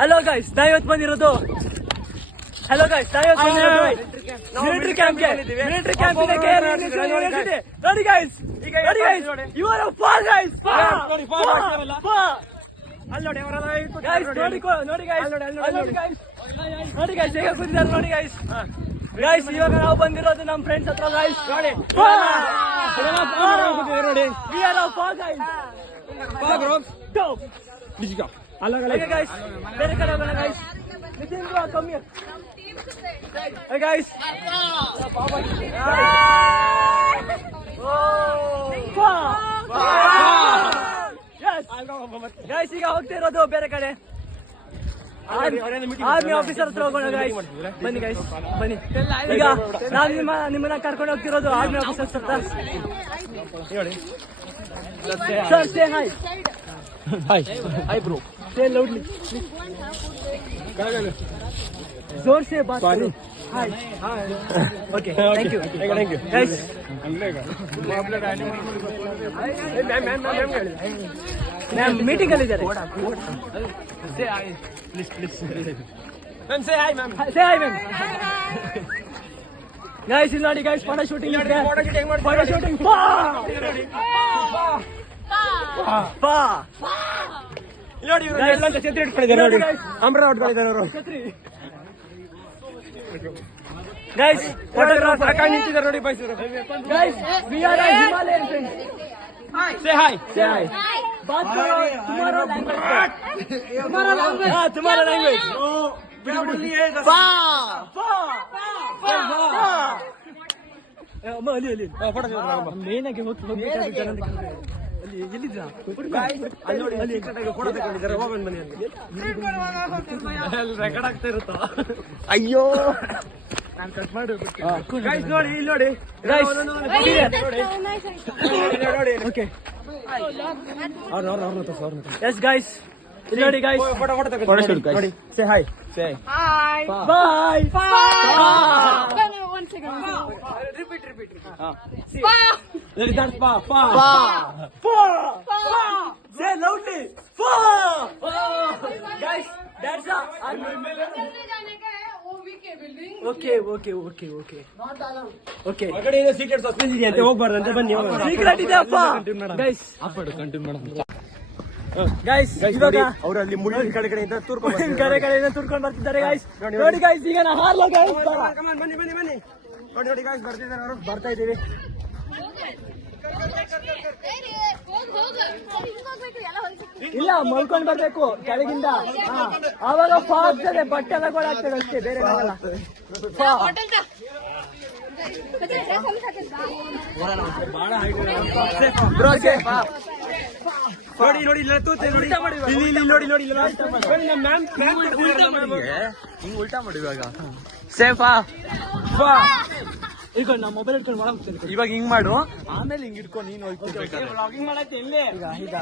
Hello guys, ನಾ ಇವತ್ತು ಬಂದಿರೋದು ಮಿಲಿಟರಿ ಕ್ಯಾಂಪ್ಗೆ. ನೋಡಿ guys, you are four guys. ನೋಡಿ ಗೈಸ್ ಹೇಗೆ ಕೂತಿದ್ದಾರೆ ನೋಡಿ ಗೈಸ್. ಗೈಸ್ ಇವಾಗ ನಾವು ಬಂದಿರೋದು ನಮ್ಮ ಫ್ರೆಂಡ್ಸ್ ಹತ್ರ ಗೈಸ್. ನೋಡಿ we are four guys. Guys ಬೇರೆ ಕಡೆ ಹೋಗೋಣ ಗೈಸ್. ಕಮ್ಮಿ ಗೈಸ್. ಗೈಸ್ ಈಗ ಹೋಗ್ತಿರೋದು ಬೇರೆ ಕಡೆ, ಆರ್ಮಿ ಆಫೀಸರ್ ಹತ್ರ ಹೋಗೋಣ ಗೈಸ್. ಬನ್ನಿ ಗೈಸ್, ಬನ್ನಿ. ಈಗ ನಾನು ನಿಮ್ಮನ್ನ ಕರ್ಕೊಂಡು ಹೋಗ್ತಿರೋದು ಆರ್ಮಿ ಆಫೀಸರ್ಸ್ ಹತ್ರ. Sir say hi. Hi bro, से लाउडली, जोर से बात करो. हाय okay, thank you guys. Ma'am meeting ಅಲ್ಲಿ ಇದ್ದಾರೆ. से हाय प्लीज मैम. से हाय मैम. से हाय मैम. गाइस ಇಲ್ಲಿ ನೋಡಿ ಗೈಸ್, ಫೋಟೋ ಶೂಟಿಂಗ್ ಇದೆ. ಫೋಟೋ ಶೂಟಿಂಗ್ ಛತ್ರಿ ಇಟ್ಕೊಂಡಿದ್ದಾರೆ ನೋಡಿ. ಅಮೃತ ಹೊಡ್ಕೊಂಡಿದ್ದಾರೆ ಅವರು. ಗೈಸ್ ಫೋಟೋಗ್ರಾಫರ್ ಹಾಕಿ ನಿಂತಿದ್ದಾರೆ ನೋಡಿ. Guys we are Himalayan friends. से हाय, से हाय. बात करो तुम्हारा लैंग्वेज. हाँ तुम्हारा लैंग्वेज. क्या बोलिए? पा पा पा. ಅಲ್ಲಿ ಅಲ್ಲಿ ಫೋಟೋ ಮೇನ್ ಆಗಿ ಎಲ್ಲಿದ್ದೀರಾ? ಅಲ್ಲಿ ನೋಡಿ, ಅಲ್ಲಿ ಫೋಟೋ ತಗೊಂಡಿದ್ದಾರೆ. ಹೋಗೋಣ ಬನ್ನಿ. ಅಲ್ಲಿ ರೆಕಾರ್ಡ್ ಆಗ್ತಾ ಇರುತ್ತಾ? ಅಯ್ಯೋ ನಾನು ಕಟ್ ಮಾಡಿ ಗೈಸ್. ನೋಡಿ ಇಲ್ಲಿ ನೋಡಿ ಗೈಸ್, ನೋಡಿ ಓಕೆ. ಎಸ್ ಗೈಸ್, ಇಲ್ಲಿ ನೋಡಿ ಗೈಸ್, ಫೋಟೋ ತಗೊಂಡು ನೋಡಿ. Say hi. Say hi. Bye. One second. Repeat. Let it dance. Pa. Say loudly. Pa. Guys, that's a. Okay. Not allowed. Okay. Agadi is secret suspense ಇದೆ ಅಂತ ಹೋಗಬಾರದಂತೆ. ಬನ್ನಿ ಹೋಗೋಣ. Secret ಇದೆ ಅಪ್ಪ. Guys, ಅಪ್ಪಡು ಕಂಟಿನ್ಯೂ ಮಾಡೋಣ. Guys ಇವಾಗ ಅವರು ಅಲ್ಲಿ ಮುಳ್ಳು ಕಡೆಯಿಂದ ತುರ್ಕೊಂಡು ಬರ್ತಿದ್ದಾರೆ ಗೈಸ್. ನೋಡಿ ಗೈಸ್, ಈಗ ನಾವು ಹಾರ್ಲ ಗೈಸ್. ಬನ್ನಿ ನೋಡಿ ಗೈಸ್, ಬರ್ತಿದ್ದಾರೆ ಅವರು. ಬರ್ತಾ ಇದ್ದೀವಿ. ಇಲ್ಲ, ಮಲ್ಕೊಂಡ್ ಬರ್ಬೇಕು ಕೆಳಗಿಂದ. ಆವಾಗ ಫಾ ಆಗ್ತದೆ, ಬಟ್ಟೆ ಎಲ್ಲ ಆಗ್ತದೆ ಅಷ್ಟೇ, ಬೇರೆ ಆಗಲ್ಲ. ನೋಡಿ ಇಲ್ಲ ತೂತೆ ನೋಡಿ. ಇಲ್ಲಿ ನೋಡಿ ಹಿಂಗ್ ಉಲ್ಟಾ ಮಾಡಿ. ಇವಾಗ ಸೇಫಾ ಈಗ ನಾ ಮೊಬೈಲ್ ಇಟ್ಕೊಂಡು ಮಾಡಾಕ್ತೇನೆ. ಇವಾಗ ಹಿಂಗ್ ಮಾಡು, ಆಮೇಲೆ ಹಿಂಗ್ ಇಟ್ಕೊಂಡು ನೀನು ವ್ಲಾಗಿಂಗ್ ಮಾಡತ್ತೆ. ಇಲ್ಲೇ ಈಗ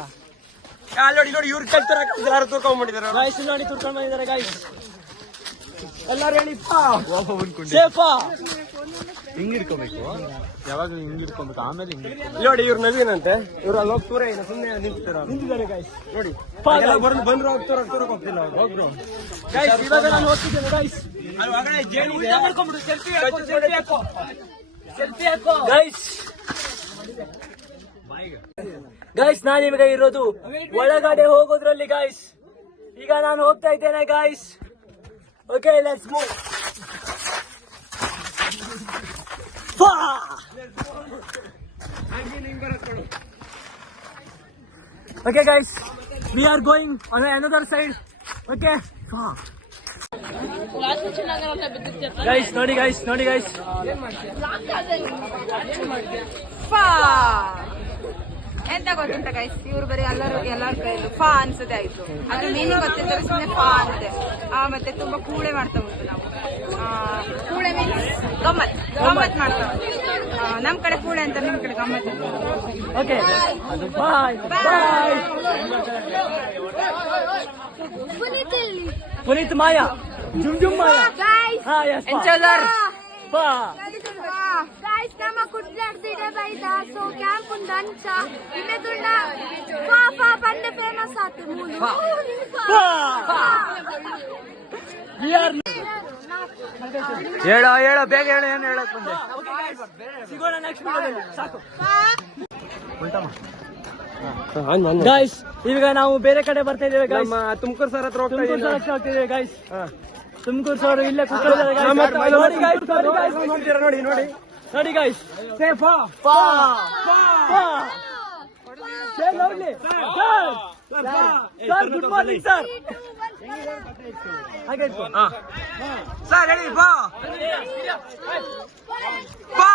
ನೋಡಿ ಇವ್ರ ಕಲ್ತರ ಯಾರು ತೂರ್ಕೊಂಡ್ಬಿಟ್ಟಿದ್ದಾರೆ. ಗಾಯ್ಸ್ ನೋಡಿ ತುರ್ಕೊಂಡ್ ಬಂದಿದ್ದಾರೆ ಗಾಯ್ಸ್. ಎಲ್ಲಾರು ಹೇಳಿ ಸೇಫಾ. ಹಿಂಗ್ ಇಟ್ಕೋಬೇಕು, ಯಾವಾಗಲೂ ಹಿಂಗ್ ಇಟ್ಕೊಬೇಕು, ಆಮೇಲೆ ಹಿಂಗ್ ನೋಡಿ. ಇವ್ರು ನವೀನಂತೆ, ಇವ್ರು ಅಲ್ಲಿ ಹೋಗಿ ತೂರ ಸುಮ್ಮನೆ ನಿಂತಿದ್ದಾರೆ ಗಾಯ್ಸ್. ನೋಡಿ ಬಂದ್ರು ಹೋಗ್ತಿಲ್ಲ ಹೋಗ್ರು ಗಾಯ್ಸ್. ಇವಾಗ ನಾನು ಹೋಗ್ತಿದ್ದೇನೆ ಗಾಯ್ಸ್. ಗೈಸ್ ನಾನು ನಿಮಗೆ ಇರೋದು ಒಳಗಡೆ ಹೋಗೋದ್ರಲ್ಲಿ ಗಾಯ್ಸ್. ಈಗ ನಾನು ಹೋಗ್ತಾ ಇದ್ದೇನೆ guys. Okay, let's move. Okay guys, we are going on another side. Okay. Guys, ನೋಡಿ guys. ಎಂತ ಗೊತ್ತುಂಟ ಗೈಸ್, ಇವ್ರು ಬರೀ ಎಲ್ಲರ ಕೈಯಲ್ಲೂ ಫಾ ಅನ್ಸದೆ ಆಯ್ತು. ಅದ್ರ ಮೀನಿಂಗ್ ಗೊತ್ತಿದ್ದರೆ ಸುಮ್ಮನೆ ಫಾ ಅಂತೆ. ಮತ್ತೆ ತುಂಬಾ ಕೂಳೆ ಮಾಡ್ತಾ ಉಂಟು ನಾವು. ಕೂಳೆ ಮೀನ್ಸ್ ಗಮ್ಮತ್ ಮಾಡ್ತಾ ಉಂಟು. ನಮ್ ಕಡೆ ಕೂಳೆ ಅಂತ, ನಿಮ್ ಕಡೆ ಗಮ್ಮತ್ ಅಂತ. ಓಕೆ, ಬಾಯ್ ಬಾಯ್. ಪುನೀತ್ ಮಾಯಾ, ಜುಮ್ ಮಾಯಾ. Enjoy. Bye. nama kudlardiga baida so camp undancha imeduna fa bande famous ate mulu ಹೇಳೋ ಹೇಳೋ ಬೇಗ ಹೇಳು ಏನು ಹೇಳಕ್ ಬಂದೆ ಸಿಗೋಣ ನೆಕ್ಸ್ಟ್ ಸಾಕು ಗೈಸ್ ಈಗ ನಾವು ಬೇರೆ ಕಡೆ ಬರ್ತಾ ಇದ್ದೇವೆ ಗೈಸ್ ತುಮಕೂರು ಸರ್ ಹತ್ರ ಹೋಗ್ತಿದ್ದೇವೆ ಗೈಸ್ ತುಮಕೂರು ಸರ್ ಇಲ್ಲೇ ಕೂತ್ಕೊಂಡಿದ್ದಾರೆ ನೋಡಿ ಗೈಸ್ ನೋಡ್ತೀರಾ ನೋಡಿ ನೋಡಿ ನೋಡಿ ಗೈಸ್ ಸೇ ಫಾ ಫಾ ಫಾ ಸರ್ ಗುಡ್ ಮಾರ್ನಿಂಗ್ ಸರ್ ಹಾಗೆ ಸರ್ ಹೇಳಿ ಬಾ ಬಾ